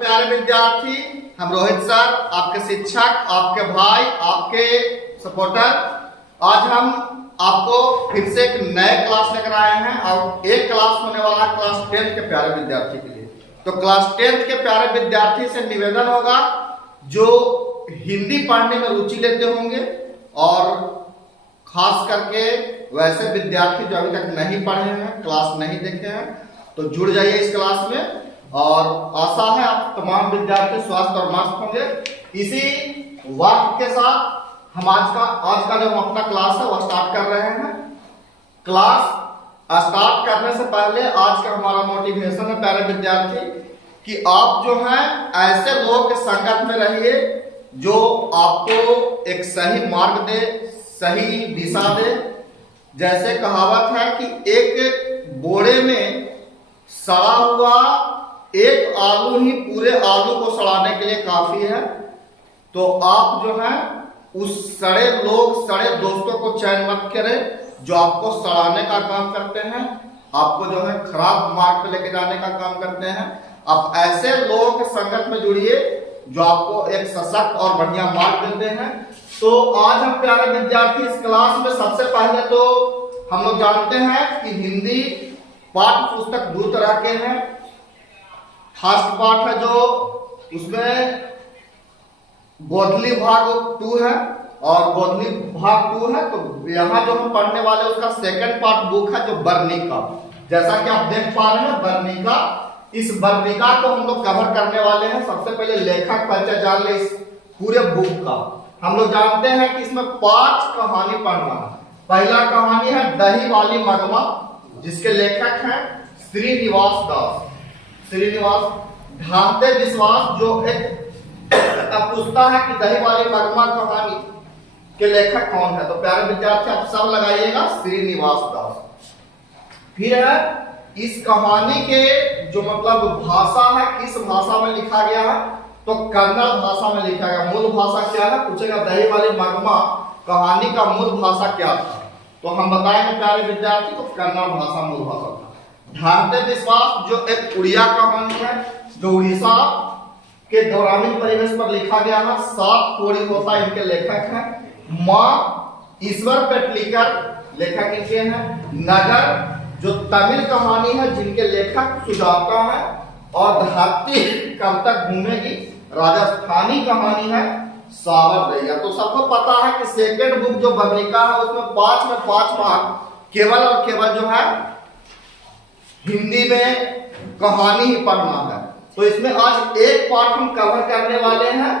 प्यारे विद्यार्थी, हम रोहित सर, आपके शिक्षक, आपके भाई, आपके सपोर्टर, आज हम आपको फिर से एक नए क्लास लेकर आए हैं और एक क्लास होने वाला है क्लास 10 के प्यारे विद्यार्थी के लिए। तो क्लास 10 के प्यारे विद्यार्थी से निवेदन होगा जो हिंदी पढ़ने में रुचि लेते होंगे और खास करके वैसे विद्यार्थी जो अभी तक नहीं पढ़े हैं, क्लास नहीं देखे हैं, तो जुड़ जाइए इस क्लास में और आशा है आप तमाम विद्यार्थी स्वस्थ और मस्त होंगे। इसी वाक्य के साथ हम आज का जो हम अपना क्लास है वह स्टार्ट कर रहे हैं। क्लास स्टार्ट करने से पहले आज का हमारा मोटिवेशन है प्यारे विद्यार्थी कि आप जो हैं ऐसे लोगों के संगत में रहिए जो आपको एक सही मार्ग दे, सही दिशा दे। जैसे कहावत है कि एक बोरे में सड़ा हुआ एक आलू ही पूरे आलू को सड़ाने के लिए काफी है। तो आप जो है उस सड़े दोस्तों को चयन मत करें जो आपको सड़ाने का काम करते हैं, आपको जो है खराब मार्ग पे लेके जाने का काम करते हैं। आप ऐसे लोगों के संगत में जुड़िए जो आपको एक सशक्त और बढ़िया मार्ग देते हैं। तो आज हम प्यारे विद्यार्थी इस क्लास में सबसे पहले तो हम लोग जानते हैं कि हिंदी पाठ्य पुस्तक दो तरह के हैं। फर्स्ट पार्ट है जो उसमें गोधली भाग 2 है और गोधली भाग 2 है। तो यहाँ जो हम पढ़ने वाले उसका सेकंड पार्ट बुक है जो वर्णिका। जैसा कि आप देख पा रहे हैं वर्णिका, इस वर्णिका को हम लोग कवर करने वाले हैं। सबसे पहले लेखक परिचय जान ले इस पूरे बुक का। हम लोग जानते हैं कि इसमें 5 कहानी पढ़ना है। पहला कहानी है दही वाली मगमा जिसके लेखक हैं श्रीनिवास दास। श्रीनिवास ढांते विश्वास जो एक पूछता है कि दही वाली मगमा कहानी के लेखक कौन है, तो प्यारे विद्यार्थी आप सब लगाइएगा श्रीनिवास दास। फिर है इस कहानी के जो मतलब भाषा है, किस भाषा में लिखा गया है, तो कन्नड़ भाषा में लिखा गया। मूल भाषा क्या है पूछेगा, दही वाली मगमा कहानी का मूल भाषा क्या था, तो हम बताएंगे प्यारे विद्यार्थी को कन्नड़ भाषा मूल भाषा था। ढांते विश्वास जो एक उड़िया कहानी है जो उड़ीसा के ग्रामीण परिवेश पर लिखा गया है। 7 कोड़ी होता इनके लेखक हैं। माँ ईश्वर पेटलीकर लेखक इनके हैं। नगर जो तमिल कहानी है जिनके लेखक सुजाता है। और धरती कब तक घूमेगी राजस्थानी कहानी है सावर दैया। तो सबको पता है कि सेकंड बुक जो वर्णिका है उसमें 5 में 5 मार्क केवल और केवल जो है हिंदी में कहानी ही पढ़ना है। तो इसमें आज एक पार्ट हम कवर करने वाले हैं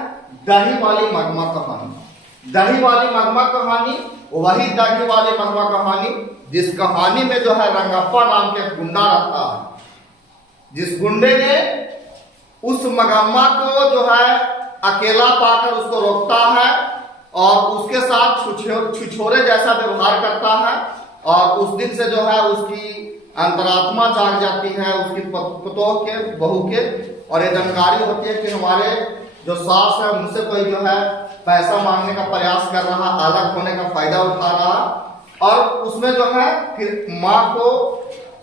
दही वाली मगमा कहानी। दही वाली मगमा कहानी वही दही वाली मगमा कहानी जिस कहानी में जो है रंगप्पा नाम के गुंडा रहता है, जिस गुंडे ने उस मगम्मा को जो है अकेला पाकर उसको रोकता है और उसके साथ छुछोरे जैसा व्यवहार करता है। और उस दिन से जो है उसकी अंतरात्मा जाग जाती है, उसकी पतोह के बहू के, और ये जानकारी होती है कि हमारे जो सास है उनसे कोई जो है पैसा मांगने का प्रयास कर रहा, अलग होने का फायदा उठा रहा। और उसमें जो है फिर माँ को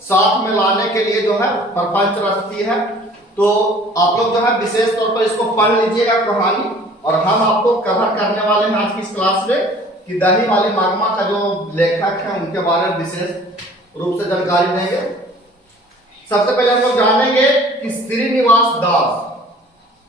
साथ में लाने के लिए जो है प्रपंच रचती है। तो आप लोग जो है विशेष तौर पर इसको पढ़ लीजिएगा कहानी, और हम आपको कवर करने वाले हैं आज की इस क्लास में कि दही वाली मगमा का जो लेखक है उनके बारे में विशेष रूप से जानकारी देंगे। सबसे पहले हम लोग जानेंगे कि श्रीनिवास दास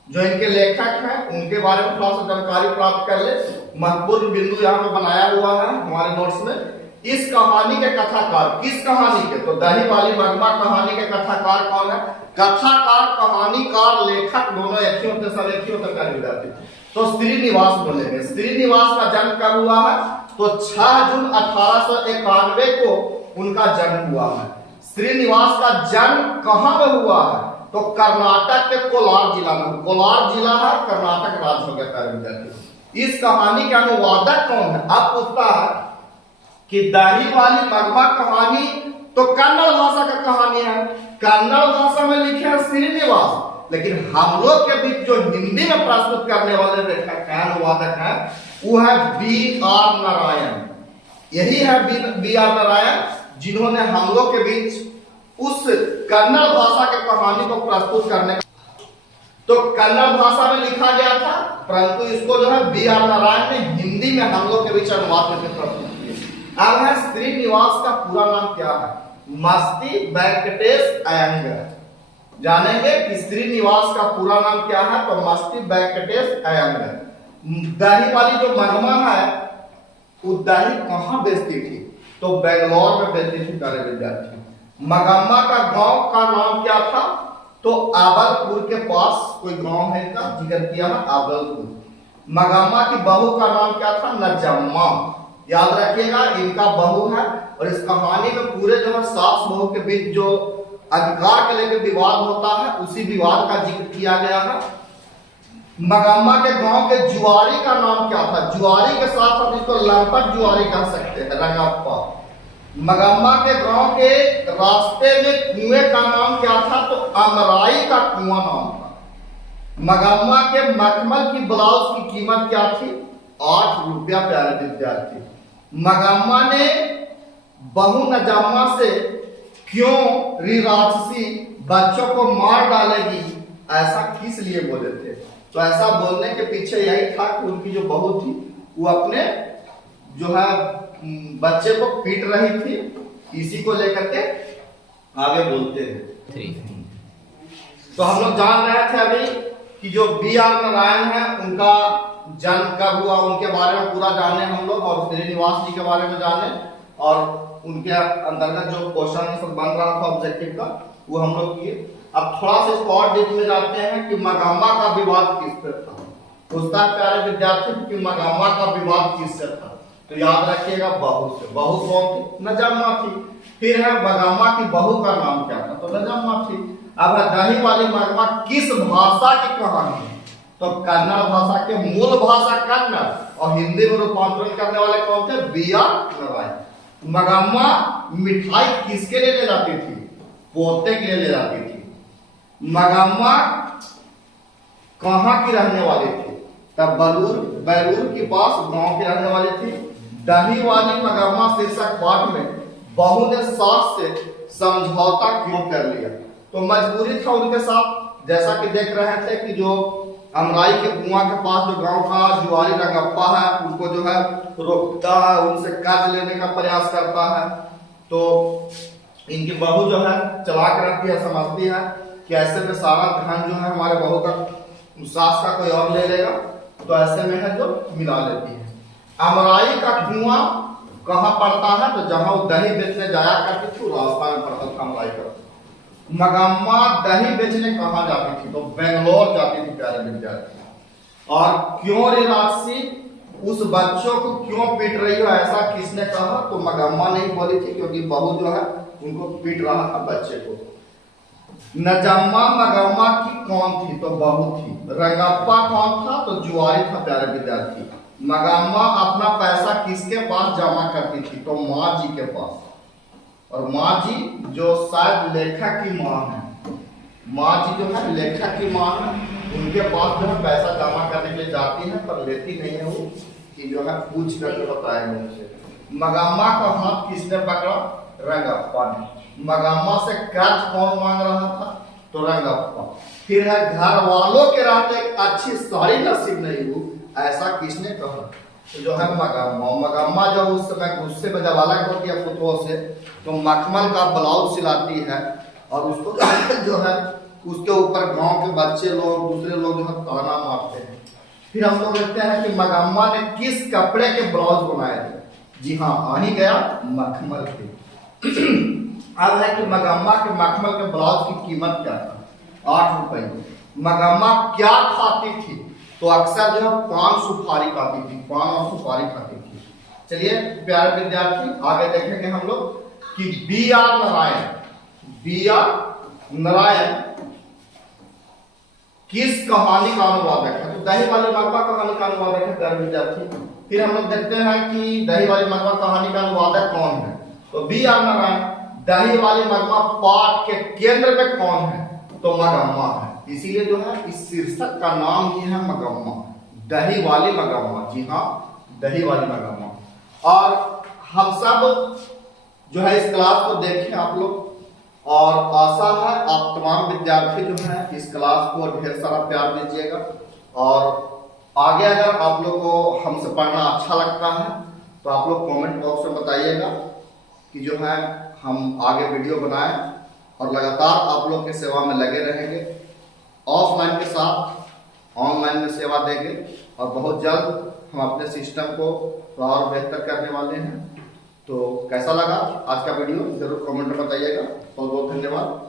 जो इनके लेखक हैं उनके बारे में थोड़ा सा जानकारी प्राप्त कर ले। महत्वपूर्ण बिंदु यहाँ पे बनाया हुआ है हमारे नोट्स में। इस कहानी के कथाकार, किस कहानी के, तो दही वाली मगमा कहानी के कथाकार कौन है? कथाकार, कहानीकार, लेखक दोनों एक ही होते, सब एक ही होते प्यारे विद्यार्थी। तो श्रीनिवास बोलेंगे। श्रीनिवास का जन्म कब हुआ है? तो 6 जून 1891 को उनका जन्म हुआ है। श्रीनिवास का जन्म कहां में हुआ है? तो कर्नाटक के कोलार जिला में। कोलार जिला है, कर्नाटक राज्य हो गया प्यारे विद्यार्थी। इस कहानी के अनुवादक कौन है? अब पूछता है कि दही वाली मगमा कहानी तो कन्नड़ भाषा का कहानी है, कन्नड़ भाषा में लिखे हैं श्रीनिवास, लेकिन हम लोग के बीच जो हिंदी में प्रस्तुत करने वाले लेखक हैं, अनुवादक हैं, वो है B.R. नारायण। यही है B.R. नारायण जिन्होंने हम लोग के बीच उस कन्नड़ भाषा के कहानी को प्रस्तुत करने तो कन्नड़ भाषा में लिखा गया था, परंतु इसको जो है बी आर नारायण ने हिंदी में हम लोग के बीच अनुवाद करके प्रस्तुत किया। अब है श्रीनिवास का पूरा नाम क्या है? मस्ती वेंकटेश अयंगर। जानेंगे कि श्रीनिवास का पूरा नाम क्या है, तो मस्ती वेंकटेश अयंगर। दही वाली जो महिमा है वो दही कहां बेचती थी? तो बेंगलोर में बेचती थी प्यारे विद्यार्थी। मगम्मा का गांव का नाम क्या था? तो आबलपुर के पास कोई गांव है, का जिक्र किया है आबलपुर। मगम्मा की बहू का नाम क्या था? नजम्मा। याद रखिएगा, इनका बहू है और इस कहानी में पूरे जो है सास बहू के बीच जो अधिकार के लेकर विवाद होता है, उसी विवाद का जिक्र किया गया है। मगम्मा के गांव के जुआरी का नाम क्या था? जुआरी के साथ हम इसको लंपट जुआरी कह सकते हैं, रंगप्पा। मगम्मा के गांव के रास्ते में कुएं का नाम क्या था? तो अमराई का कुआं नाम था। मगम्मा के मखमल की ब्लाउज की कीमत क्या थी? 8 रुपया प्यारे विद्यार्थी। मगम्मा ने बहू नजम्मा से क्यों री राक्षसी बच्चों को मार डालेगी ऐसा किस लिए बोले थे? तो ऐसा बोलने के पीछे यही था कि उनकी जो बहू थी वो अपने जो है बच्चे को पीट रही थी, इसी को लेकर के आगे बोलते हैं। तो हम लोग जान रहे थे अभी कि जो बी आर नारायण है उनका जन्म कब हुआ, उनके बारे में पूरा जाने हम लोग, और श्रीनिवास जी के बारे में जाने, और उनके अंतर्गत जो क्वेश्चन आंसर बन रहा था ऑब्जेक्टिव का वो हम लोग किए। अब थोड़ा सा इसको और डीप में जाते हैं कि मगम्मा का विवाद किससे था। पूछता है प्यारे विद्यार्थी कि मगम्मा का विवाद किससे था? तो याद रखिएगा बहू से। बहू कौन थी? नजम्मा थी। फिर है मगम्मा की बहू का नाम क्या था? तो नजम्मा थी। अब है दही वाली मगम्मा किस भाषा की कहानी है? तो कन्नड़ भाषा के, मूल भाषा कन्नड़, और हिंदी में रूपांतरण करने वाले कौन थे? B are Narayan. मगम्मा मिठाई किसके लिए ले जाती थी? पोते के लिए ले जाती थी। मगम्मा कहां की रहने वाली थी? तब बैरूर के पास गांव की रहने वाली थी। दही वाली मगम्मा शीर्षक पाठ में बहू ने सास से समझौता क्यों कर लिया? तो मजबूरी था उनके साथ। जैसा कि देख रहे थे कि जो अमराई के कुआं के पास जो गांव का जुआरी रंगप्पा है उनको जो है रोकता है, उनसे कर्ज लेने का प्रयास करता है। तो इनकी बहू जो है चलाक रहती है, समझती है कि ऐसे में सारा धन जो है हमारे बहू का सास का कोई और ले लेगा, तो ऐसे में है जो मिला लेती है। अमराई का कुआं कहाँ पड़ता है? तो जहां वो दही बेचने जाया करती थी रास्ता में पड़ता था अमराई का। मगम्मा दही बेचने कहाँ जाती थी? तो बेंगलोर जाती थी प्यारे विद्यार्थी। और क्यों रे राक्षसी उस बच्चों को क्यों पीट रही हो ऐसा किसने कहा? तो मगम्मा नहीं बोली थी, क्योंकि बहू जो है उनको पीट रहा था बच्चे को। नजम्मा मगम्मा की कौन थी? तो बहू थी। रंगप्पा कौन था? तो जुआरी था प्यारे विद्यार्थी। मगम्मा अपना पैसा किसके पास जमा करती थी? तो माँ जी के पास। और माँ जी जो शायद लेखक की माँ है, माँ जी जो है लेखक की माँ है, उनके पास जो है पैसा जमा करने के लिए जाती है, पर लेती नहीं है वो, कि जो है पूछ करके बताएंगे उनसे। मगम्मा का हाथ किसने पकड़ा? रंगप्पा ने। मगम्मा से कर्ज कौन मांग रहा था? तो रंगप्पा। फिर है घर वालों के रहते अच्छी साड़ी नसीब नहीं हुई ऐसा किसने कहा? तो जो है मगम्मा। मगम्मा जो उस समय गुस्से में जब अलग होती है पुतों से, तो मखमल का ब्लाउज सिलाती है और उसको जो है उसके ऊपर गांव के बच्चे लोग, दूसरे लोग जो है ताना मारते हैं। फिर हम लोग देखते हैं कि मगम्मा ने किस कपड़े के ब्लाउज बनाए थे? जी हाँ, आ ही गया, मखमल के। अब है कि मगम्मा के मखमल के ब्लाउज की कीमत क्या था? 8 रुपए। मगम्मा क्या खाती थी? तो अक्सर जो है पान सुपारी खाती थी, पान और सुपारी खाती थी। चलिए प्यारे विद्यार्थी आगे देखेंगे हम लोग कि बी आर नारायण किस कहानी का अनुवादक है? तो दही वाली मगवा कहानी का अनुवादक है प्यारे विद्यार्थी। फिर हम लोग देखते हैं कि दही वाली मगवा कहानी का अनुवादक कौन है? तो बी आर नारायण। दही वाली मगवा पाठ के केंद्र में कौन है? तो मगम्मा है। इसीलिए जो है इस शीर्षक का नाम ही है मगम्मा, दही वाली मगम्मा। जी हाँ, दही वाली मगम्मा। और हम सब जो है इस क्लास को देखें आप लोग, और आशा है आप तमाम विद्यार्थी जो हैं इस क्लास को ढेर सारा प्यार दीजिएगा। और आगे अगर आप लोग को हमसे पढ़ना अच्छा लगता है तो आप लोग कमेंट बॉक्स में बताइएगा कि जो है हम आगे वीडियो बनाएं और लगातार आप लोग की सेवा में लगे रहेंगे। ऑफलाइन के साथ ऑनलाइन में सेवा देंगे और बहुत जल्द हम अपने सिस्टम को और बेहतर करने वाले हैं। तो कैसा लगा आज का वीडियो जरूर कमेंट में बताइएगा। बहुत बहुत धन्यवाद।